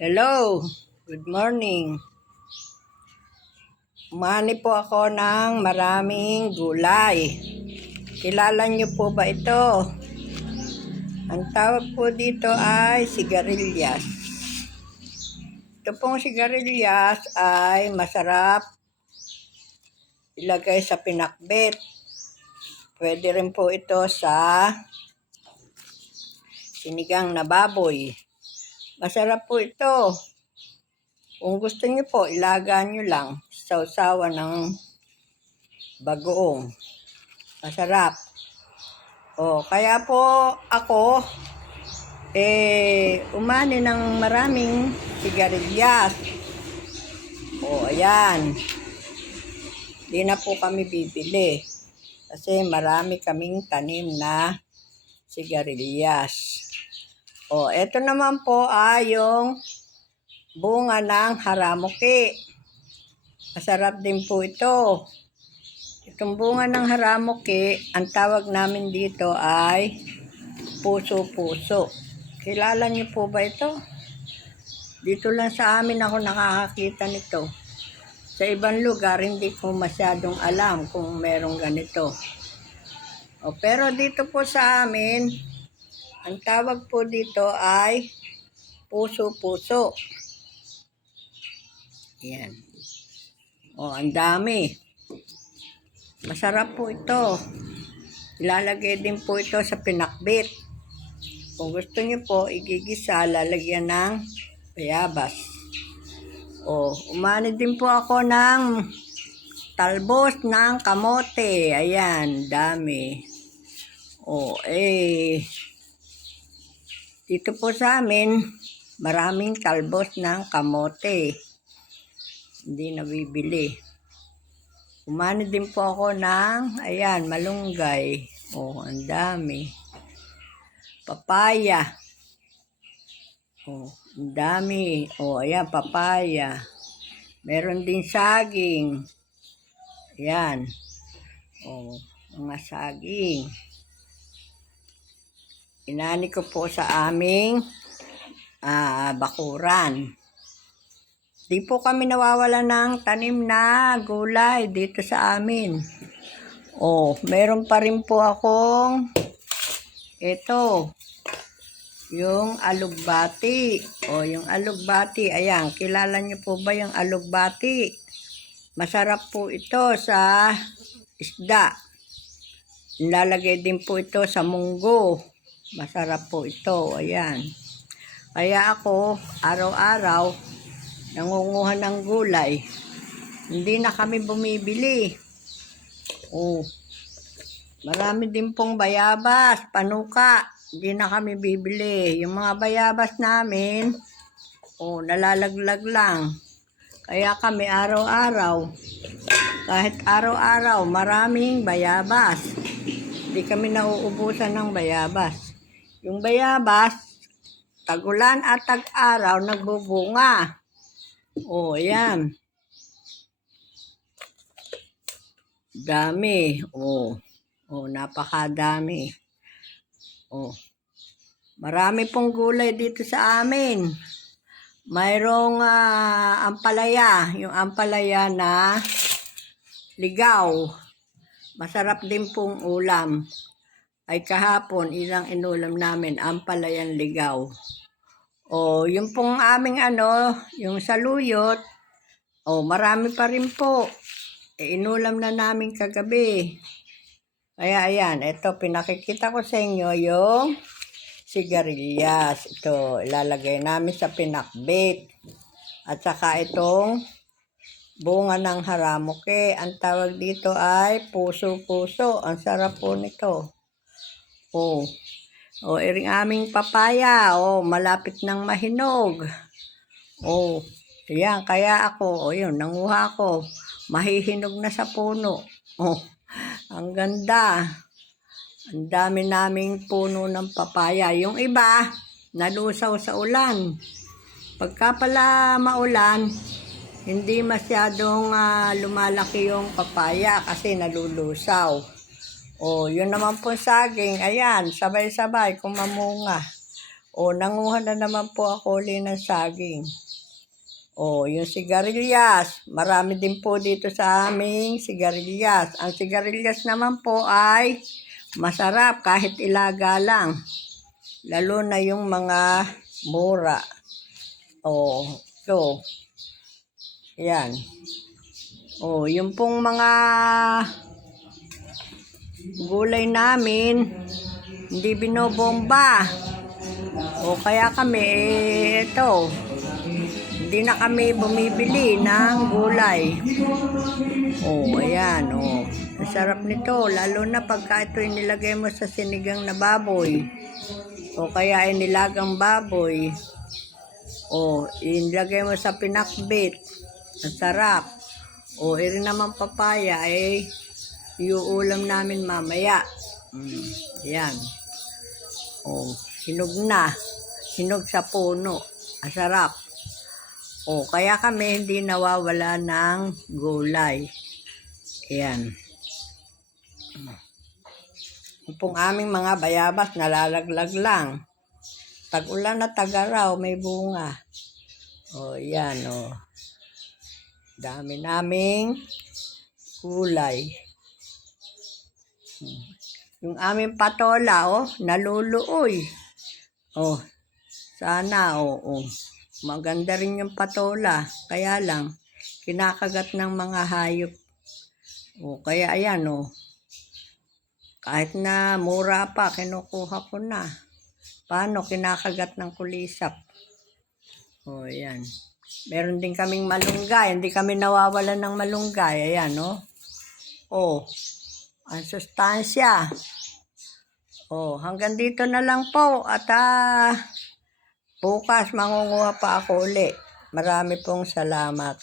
Hello, good morning. Umani po ako ng maraming gulay. Kilala niyo po ba ito? Ang tawag po dito ay sigarilyas. Ito pong sigarilyas ay masarap ilagay sa pinakbet. Pwede rin po ito sa sinigang na baboy. Masarap po ito. Kung gusto niyo po, ilaga niyo lang sa usawa ng bagoong. Masarap. O, kaya po ako, eh, umani ng maraming sigarilyas. O, ayan. Di na po kami bibili. Kasi marami kaming tanim na sigarilyas. O, eto naman po ay yung bunga ng haramuki. Masarap din po ito. Itong bunga ng haramuki, ang tawag namin dito ay puso-puso. Kilala niyo po ba ito? Dito lang sa amin ako nakakakita nito. Sa ibang lugar, hindi ko masyadong alam kung merong ganito. O, pero dito po sa amin, ang tawag po dito ay puso-puso. Yan. O, ang dami. Masarap po ito. Ilalagay din po ito sa pinakbit. Kung gusto niyo po, igigisa, lalagyan ng bayabas. O, umani din po ako ng talbos ng kamote. Ayan, dami. O, eh, dito po sa amin, maraming talbos ng kamote. Hindi nabibili. Umani din po ako ng, ayan, malunggay. Oh, ang dami. Papaya. Oh, ang dami. Oh, ayan, papaya. Meron din saging. Ayan. Oh, mga saging. Inani ko po sa aming ah, bakuran. Di po kami nawawala ng tanim na gulay dito sa amin. Oh, meron pa rin po akong ito, yung alugbati. O, yung alugbati, ayan, kilala niyo po ba yung alugbati? Masarap po ito sa isda. Nilalagay din po ito sa munggo. Masarap po ito, ayan. Kaya ako, araw-araw, nangunguha ng gulay. Hindi na kami bumibili. Oh, marami din pong bayabas, panuka. Hindi na kami bibili. Yung mga bayabas namin, oh, nalalaglag lang. Kaya kami araw-araw, kahit araw-araw, maraming bayabas. Hindi kami nauubusan ng bayabas. Yung bayabas, tagulan at tag-araw, nagbubunga. Oh, ayan. Dami. Oh. Oh, napakadami. Oh. Marami pong gulay dito sa amin. Mayroong ah, ampalaya, yung ampalaya na ligaw. Masarap din pong ulam. Ay kahapon, ilang inulam namin, ampalayan ligaw. O, yung pong aming ano, yung saluyot, o, marami pa rin po. E, inulam na namin kagabi. Kaya ayan, ito, pinakikita ko sa inyo yung sigarilyas. Ito, ilalagay namin sa pinakbit. At saka itong bunga ng haramuke. Ang tawag dito ay puso-puso. Ang sarap po nito. Oh. Oh, iring aming papaya. Oh, malapit ng mahinog. Oh, ayan, kaya ako, oh, yun, nanguha ako. Mahihinog na sa puno. Oh, ang ganda. Ang dami naming puno ng papaya. Yung iba, nalusaw sa ulan. Pagka pala maulan, hindi masyadong ah, lumalaki yung papaya kasi nalulusaw. O, yun naman po saging. Ayan, sabay-sabay kumamunga. O, nanguha na naman po ako uli ng saging. O, yung sigarilyas. Marami din po dito sa aming sigarilyas. Ang sigarilyas naman po ay masarap kahit ilaga lang. Lalo na yung mga mura. O, ito. Yan. O, yung pong mga gulay namin, hindi binobomba. O kaya kami, eh, ito, hindi na kami bumibili ng gulay. O, ayan, o. Ang sarap nito, lalo na pagka ito inilagay mo sa sinigang na baboy. O kaya inilagang baboy. O, inilagay mo sa pinakbit. Ang sarap. O, iri naman papaya, eh, iuulam namin mamaya. Mm, yan. O, hinog na. Hinog sa puno. Ang sarap. O, kaya kami hindi nawawala ng gulay. Ayan. Yung pong aming mga bayabas, nalalaglag lang. Tag-ulan na tag-araw, may bunga. O, yan, o. Dami naming kulay. Yung aming patola, oh, naluluoy. Oh, sana, oh, oh. Maganda rin yung patola. Kaya lang, kinakagat ng mga hayop. Oh, kaya ayan, oh. Kahit na mura pa, kinukuha ko na. Paano kinakagat ng kulisap? Oh, ayan. Meron din kaming malunggay. Hindi kami nawawalan ng malunggay. Ayan, oh. Oh, ang sustansya. Oh, hanggang dito na lang po. At ah, bukas mangunguha pa ako uli. Marami pong salamat.